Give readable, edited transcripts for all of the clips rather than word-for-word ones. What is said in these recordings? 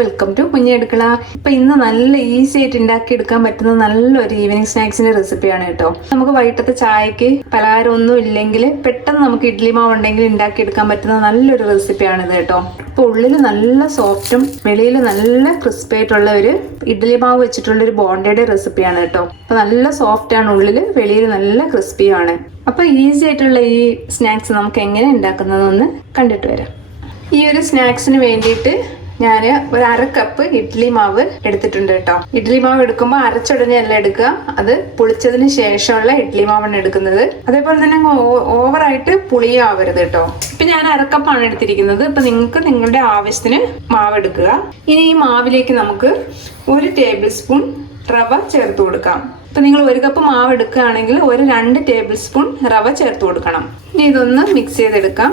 Welcome to കുഞ്ഞടുക്കള. ഇപ്പൊ ഇന്ന് നല്ല ഈസി ആയിട്ട് ഉണ്ടാക്കിയെടുക്കാൻ പറ്റുന്ന നല്ലൊരു ഈവനിങ് സ്നാക്സിന്റെ റെസിപ്പിയാണ് കേട്ടോ. നമുക്ക് വൈകിട്ടത്തെ ചായക്ക് പലഹാരം ഒന്നും ഇല്ലെങ്കിൽ പെട്ടെന്ന് നമുക്ക് ഇഡ്ലി മാവ് ഉണ്ടെങ്കിൽ ഉണ്ടാക്കിയെടുക്കാൻ പറ്റുന്ന നല്ലൊരു റെസിപ്പിയാണ് ഇത് കേട്ടോ. ഇപ്പൊ ഉള്ളിൽ നല്ല സോഫ്റ്റും വെളിയിൽ നല്ല ക്രിസ്പി ആയിട്ടുള്ള ഒരു ഇഡ്ലി മാവ് വെച്ചിട്ടുള്ള ഒരു ബോണ്ടയുടെ റെസിപ്പിയാണ് കേട്ടോ. അപ്പൊ നല്ല സോഫ്റ്റ് ആണ് ഉള്ളിൽ, വെളിയിൽ നല്ല ക്രിസ്പിയാണ്. അപ്പൊ ഈസി ആയിട്ടുള്ള ഈ സ്നാക്സ് നമുക്ക് എങ്ങനെ ഉണ്ടാക്കുന്നതെന്ന് കണ്ടിട്ട് വരാം. ഈ ഒരു സ്നാക്സിന് വേണ്ടിയിട്ട് ഞാൻ ഒരു 1/2 കപ്പ് ഇഡ്ലി മാവ് എടുത്തിട്ടുണ്ട് കേട്ടോ. ഇഡ്ലി മാവ് എടുക്കുമ്പോൾ അരച്ചുടനെയല്ല എടുക്കുക, അത് പുളിച്ചതിന് ശേഷമുള്ള ഇഡ്ലി മാവാണ് എടുക്കുന്നത്. അതേപോലെ തന്നെ ഓവറായിട്ട് പുളിയാവരുത് കേട്ടോ. ഇപ്പൊ ഞാൻ 1/2 കപ്പാണ് എടുത്തിരിക്കുന്നത്. ഇപ്പൊ നിങ്ങൾക്ക് നിങ്ങളുടെ ആവശ്യത്തിന് മാവ് എടുക്കുക. ഇനി ഈ മാവിലേക്ക് നമുക്ക് 1 ടേബിൾ സ്പൂൺ റവ ചേർത്ത് കൊടുക്കാം. ഇപ്പൊ നിങ്ങൾ 1 കപ്പ് മാവ് എടുക്കുകയാണെങ്കിൽ 2 ടേബിൾ സ്പൂൺ റവ ചേർത്ത് കൊടുക്കണം. ഇനി ഇതൊന്ന് മിക്സ് ചെയ്തെടുക്കാം.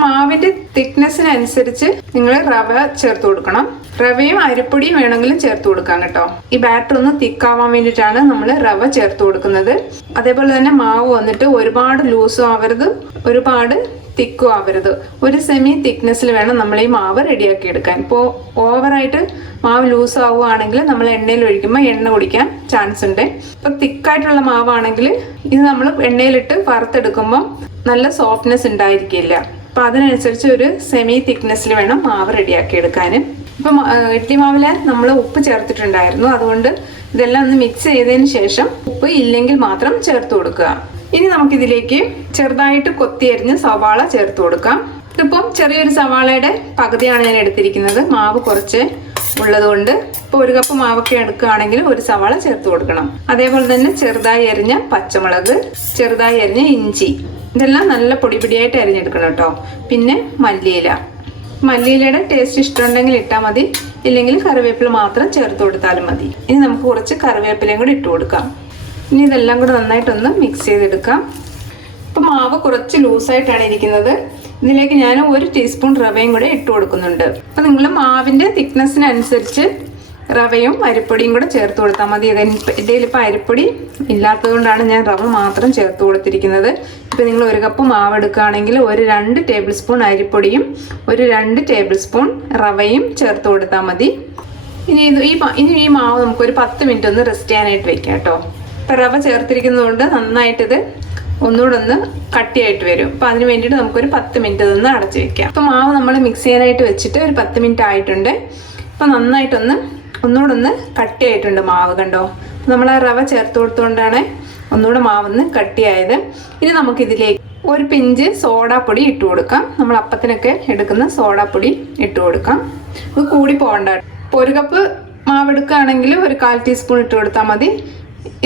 മാവിന്റെ തിക്നെസ്സിനനുസരിച്ച് നിങ്ങൾ റവ ചേർത്ത് കൊടുക്കണം. റവയും അരിപ്പൊടിയും വേണമെങ്കിലും ചേർത്ത് കൊടുക്കാം കേട്ടോ. ഈ ബാറ്റർ ഒന്ന് തിക്കാവാൻ വേണ്ടിയിട്ടാണ് നമ്മൾ റവ ചേർത്ത് കൊടുക്കുന്നത്. അതേപോലെ തന്നെ മാവ് വന്നിട്ട് ഒരുപാട് ലൂസും ആവരുത്, ഒരുപാട് തിക്കും ആവരുത്. ഒരു സെമി തിക്നെസ്സിൽ വേണം നമ്മൾ ഈ മാവ് റെഡിയാക്കി എടുക്കാൻ. ഇപ്പോൾ ഓവറായിട്ട് മാവ് ലൂസ് ആവുകയാണെങ്കിൽ നമ്മൾ എണ്ണയിൽ ഒഴിക്കുമ്പോൾ എണ്ണ കുടിക്കാൻ ചാൻസ് ഉണ്ട്. ഇപ്പൊ തിക്കായിട്ടുള്ള മാവാണെങ്കിൽ ഇത് നമ്മൾ എണ്ണയിലിട്ട് വറുത്തെടുക്കുമ്പോൾ നല്ല സോഫ്റ്റ്നെസ് ഉണ്ടായിരിക്കില്ല. അപ്പൊ അതിനനുസരിച്ച് ഒരു സെമി തിക്നെസ്സിൽ വേണം മാവ് റെഡിയാക്കി എടുക്കാൻ. ഇപ്പം ഇഡ്ലി മാവില് നമ്മൾ ഉപ്പ് ചേർത്തിട്ടുണ്ടായിരുന്നു, അതുകൊണ്ട് ഇതെല്ലാം ഒന്ന് മിക്സ് ചെയ്തതിന് ശേഷം ഉപ്പ് ഇല്ലെങ്കിൽ മാത്രം ചേർത്ത് കൊടുക്കുക. ഇനി നമുക്കിതിലേക്ക് ചെറുതായിട്ട് കൊത്തിയരിഞ്ഞ് സവാള ചേർത്ത് കൊടുക്കാം. ഇതിപ്പം ചെറിയൊരു സവാളയുടെ പകുതിയാണ് ഞാൻ എടുത്തിരിക്കുന്നത്. മാവ് കുറച്ച് ഉള്ളതുകൊണ്ട് ഇപ്പോൾ 1 കപ്പ് മാവൊക്കെ എടുക്കുകയാണെങ്കിൽ 1 സവാള ചേർത്ത് കൊടുക്കണം. അതേപോലെ തന്നെ ചെറുതായി അരിഞ്ഞ പച്ചമുളക്, ചെറുതായി അരിഞ്ഞ ഇഞ്ചി, ഇതെല്ലാം നല്ല പൊടിയായിട്ട് അരിഞ്ഞെടുക്കണം കേട്ടോ. പിന്നെ മല്ലിയിലയുടെ ടേസ്റ്റ് ഇഷ്ടമുണ്ടെങ്കിൽ ഇട്ടാൽ മതി, ഇല്ലെങ്കിൽ കറിവേപ്പില മാത്രം ചേർത്ത് കൊടുത്താലും മതി. ഇനി നമുക്ക് കുറച്ച് കറിവേപ്പിലയും കൂടി ഇട്ട് കൊടുക്കാം. ഇനി ഇതെല്ലാം കൂടെ നന്നായിട്ടൊന്ന് മിക്സ് ചെയ്തെടുക്കാം. ഇപ്പം മാവ് കുറച്ച് ലൂസായിട്ടാണ് ഇരിക്കുന്നത്. ഇതിലേക്ക് ഞാൻ 1 ടീസ്പൂൺ റവയും കൂടെ ഇട്ട് കൊടുക്കുന്നുണ്ട്. അപ്പം നിങ്ങൾ മാവിൻ്റെ തിക്നെസ്സിനനുസരിച്ച് റവയും അരിപ്പൊടിയും കൂടെ ചേർത്ത് കൊടുത്താൽ മതി. ഇതിലിപ്പോൾ അരിപ്പൊടി ഇല്ലാത്തതുകൊണ്ടാണ് ഞാൻ റവ മാത്രം ചേർത്ത് കൊടുത്തിരിക്കുന്നത്. ഇപ്പം നിങ്ങൾ 1 കപ്പ് മാവ് എടുക്കുകയാണെങ്കിൽ 2 ടേബിൾ സ്പൂൺ അരിപ്പൊടിയും 2 ടേബിൾ സ്പൂൺ റവയും ചേർത്ത് കൊടുത്താൽ മതി. ഇനി ഈ മാവ് നമുക്കൊരു 10 മിനിറ്റ് ഒന്ന് റെസ്റ്റ് ചെയ്യാനായിട്ട് വെക്കാം കേട്ടോ. ഇപ്പം റവ ചേർത്തിരിക്കുന്നത് കൊണ്ട് നന്നായിട്ടിത് ഒന്നുകൂടെ ഒന്ന് കട്ടിയായിട്ട് വരും. അപ്പം അതിന് വേണ്ടിയിട്ട് നമുക്കൊരു 10 മിനിറ്റ് ഇതൊന്ന് അടച്ച് വെക്കാം. അപ്പം മാവ് നമ്മൾ മിക്സ് ചെയ്യാനായിട്ട് വെച്ചിട്ട് ഒരു 10 മിനിറ്റ് ആയിട്ടുണ്ട്. അപ്പം നന്നായിട്ടൊന്ന് ഒന്നുകൂടെ ഒന്ന് കട്ടിയായിട്ടുണ്ട് മാവ്, കണ്ടോ. നമ്മൾ ആ റവ ചേർത്ത് കൊടുത്തുകൊണ്ടാണ് ഒന്നുകൂടെ മാവൊന്ന് കട്ടിയായത്. ഇനി നമുക്കിതിലേക്ക് 1 പിഞ്ച് സോഡാപ്പൊടി ഇട്ട് കൊടുക്കാം. നമ്മൾ അപ്പത്തിനൊക്കെ എടുക്കുന്ന സോഡാപ്പൊടി ഇട്ട് കൊടുക്കാം. അത് കൂടി പോകണ്ട. ഇപ്പോൾ 1 കപ്പ് മാവ് എടുക്കുകയാണെങ്കിൽ 1/4 ടീസ്പൂൺ ഇട്ട് കൊടുത്താൽ മതി.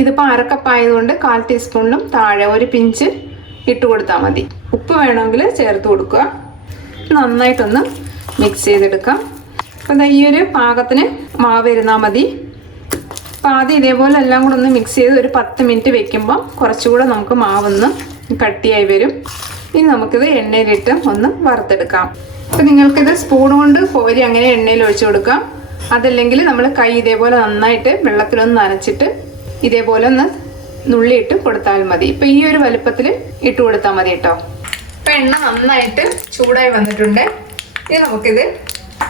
ഇതിപ്പോൾ 1/2 കപ്പ് ആയതുകൊണ്ട് 1/4 ടീസ്പൂണിലും താഴെ 1 പിഞ്ച് ഇട്ട് കൊടുത്താൽ മതി. ഉപ്പ് വേണമെങ്കിൽ ചേർത്ത് കൊടുക്കുക. നന്നായിട്ടൊന്ന് മിക്സ് ചെയ്തെടുക്കാം. അപ്പം ഈ ഒരു പാകത്തിന് മാവ് ഇരുന്നാൽ മതി. അപ്പം ആദ്യം ഇതേപോലെ എല്ലാം കൂടെ ഒന്ന് മിക്സ് ചെയ്ത് ഒരു 10 മിനിറ്റ് വെക്കുമ്പോൾ കുറച്ചുകൂടെ നമുക്ക് മാവൊന്ന് കട്ടിയായി വരും. ഇനി നമുക്കിത് എണ്ണയിലിട്ട് ഒന്ന് വറുത്തെടുക്കാം. അപ്പം നിങ്ങൾക്കിത് സ്പൂൺ കൊണ്ട് കോരി അങ്ങനെ എണ്ണയിൽ ഒഴിച്ചു കൊടുക്കാം. അതല്ലെങ്കിൽ നമ്മൾ കൈ ഇതേപോലെ നന്നായിട്ട് വെള്ളത്തിലൊന്ന് നനച്ചിട്ട് ഇതേപോലെ ഒന്ന് നുള്ളിയിട്ട് കൊടുത്താൽ മതി. ഇപ്പം ഈ ഒരു വലുപ്പത്തിൽ ഇട്ട് കൊടുത്താൽ മതി കേട്ടോ. ഇപ്പം എണ്ണ നന്നായിട്ട് ചൂടായി വന്നിട്ടുണ്ട്. ഇനി നമുക്കിത്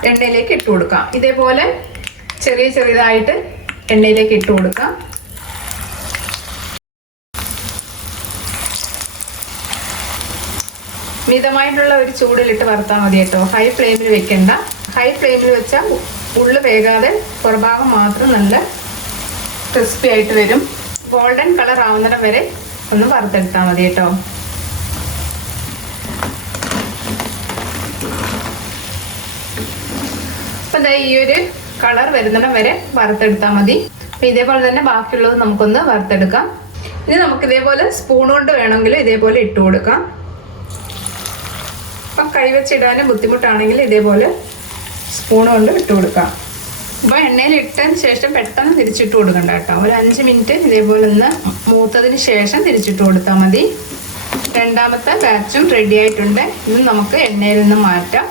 എണ്ണയിലേക്ക് ഇട്ട് കൊടുക്കാം. ഇതേപോലെ ചെറിയതായിട്ട് എണ്ണയിലേക്ക് ഇട്ട് കൊടുക്കാം. മിതമായിട്ടുള്ള ഒരു ചൂടിലിട്ട് വറുത്താൽ മതി കേട്ടോ. ഹൈ ഫ്ലെയിമിൽ വെക്കണ്ട. ഹൈ ഫ്ലെയിമിൽ വെച്ചാൽ ഉള്ളു വേകാതെ പുറഭാഗം മാത്രം നല്ല ക്രിസ്പി ആയിട്ട് വരും. ഗോൾഡൻ കളർ ആവുന്നിടം വരെ ഒന്ന് വറുത്തെടുത്താൽ മതി കേട്ടോ. അപ്പം ഈ ഒരു കളർ വരുന്നിടം വരെ വറുത്തെടുത്താൽ മതി. അപ്പം ഇതേപോലെ തന്നെ ബാക്കിയുള്ളത് നമുക്കൊന്ന് വറുത്തെടുക്കാം. ഇനി നമുക്ക് ഇതേപോലെ സ്പൂൺ കൊണ്ട് വേണമെങ്കിൽ ഇതേപോലെ ഇട്ട് കൊടുക്കാം. അപ്പം കൈവച്ചിടാനും ബുദ്ധിമുട്ടാണെങ്കിൽ ഇതേപോലെ സ്പൂൺ കൊണ്ട് ഇട്ട് കൊടുക്കാം. അപ്പോൾ എണ്ണയിൽ ഇട്ടതിന് ശേഷം പെട്ടെന്ന് തിരിച്ചിട്ട് കൊടുക്കണ്ട കേട്ടോ. ഒരു 5 മിനിറ്റ് ഇതേപോലെ ഒന്ന് മൂത്തതിന് ശേഷം തിരിച്ചിട്ട് കൊടുത്താൽ മതി. രണ്ടാമത്തെ ബാച്ചും റെഡി ആയിട്ടുണ്ട്. ഇത് നമുക്ക് എണ്ണയിൽ നിന്ന് മാറ്റാം.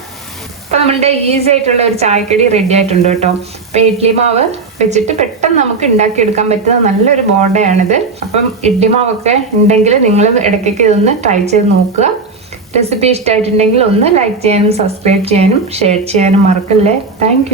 അപ്പോൾ നമ്മളുടെ ഈസി ആയിട്ടുള്ള ഒരു ചായക്കടി റെഡി ആയിട്ടുണ്ട് കേട്ടോ. അപ്പോൾ ഇഡ്ലി മാവ് വെച്ചിട്ട് പെട്ടെന്ന് നമുക്ക് ഉണ്ടാക്കിയെടുക്കാൻ പറ്റുന്ന നല്ലൊരു ബോണ്ടയാണിത്. അപ്പം ഇഡ്ലി മാവൊക്കെ ഉണ്ടെങ്കിൽ നിങ്ങൾ ഇടയ്ക്കൊക്കെ ഇതൊന്ന് ട്രൈ ചെയ്ത് നോക്കുക. റെസിപ്പി ഇഷ്ടമായിട്ടുണ്ടെങ്കിൽ ഒന്ന് ലൈക്ക് ചെയ്യാനും സബ്സ്ക്രൈബ് ചെയ്യാനും ഷെയർ ചെയ്യാനും മറക്കല്ലേ. താങ്ക്